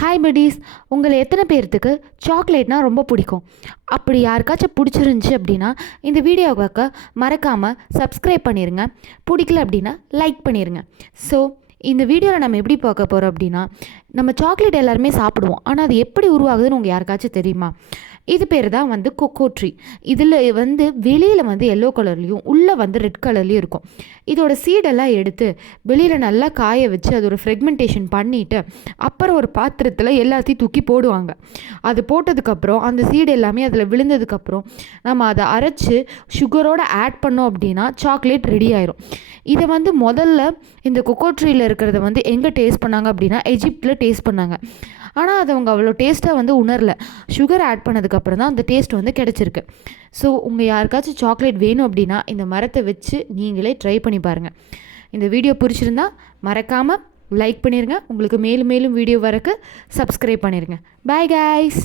Hi buddies, உங்களை எத்தனை பேர்த்துக்கு சாக்லேட்னா ரொம்ப பிடிக்கும்? அப்படி யாருக்காச்சும் பிடிச்சிருந்துச்சி அப்படின்னா இந்த வீடியோவுக்கு மறக்காமல் சப்ஸ்கிரைப் பண்ணிடுங்க. பிடிக்கல அப்படின்னா லைக் பண்ணிடுங்க. ஸோ இந்த வீடியோவில் நம்ம எப்படி பார்க்க போகிறோம் அப்படின்னா, நம்ம சாக்லேட் எல்லாருமே சாப்பிடுவோம். ஆனால் அது எப்படி உருவாகுதுன்னு உங்களுக்கு யாருக்காச்சும் தெரியுமா? இது பேர் தான் வந்து கொக்கோ ட்ரீ. இதில் வந்து வெளியில் வந்து எல்லோ கலர்லேயும் உள்ளே வந்து ரெட் கலர்லேயும் இருக்கும். இதோட சீடெல்லாம் எடுத்து வெளியில் நல்லா காய வச்சு அதோட ஃப்ரெக்மெண்டேஷன் பண்ணிவிட்டு அப்புறம் ஒரு பாத்திரத்தில் எல்லாத்தையும் தூக்கி போடுவாங்க. அது போட்டதுக்கப்புறம் அந்த சீடு எல்லாமே அதில் விழுந்ததுக்கப்புறம் நம்ம அதை அரைச்சி சுகரோடு ஆட் பண்ணோம் அப்படின்னா சாக்லேட் ரெடி ஆயிரும். இதை வந்து முதல்ல இந்த கொக்கோ ட்ரீயில் இருக்கிறத வந்து எங்கே டேஸ்ட் பண்ணாங்க அப்படின்னா எஜிப்டில் டேஸ்ட் பண்ணாங்க. ஆனால் அது அவங்க அவ்வளோ டேஸ்ட்டாக வந்து உணரல. சுகர் ஆட் பண்ணதுக்கப்புறம் தான் அந்த டேஸ்ட் வந்து கிடச்சிருக்கு. ஸோ உங்கள் யாருக்காச்சும் சாக்லேட் வேணும் அப்படின்னா இந்த மரத்தை வச்சு நீங்களே ட்ரை பண்ணி பாருங்கள். இந்த வீடியோ பிடிச்சிருந்தா மறக்காமல் லைக் பண்ணிடுங்க. உங்களுக்கு மேலும் மேலும் வீடியோ வரக்கு சப்ஸ்கிரைப் பண்ணிடுங்க. Bye guys.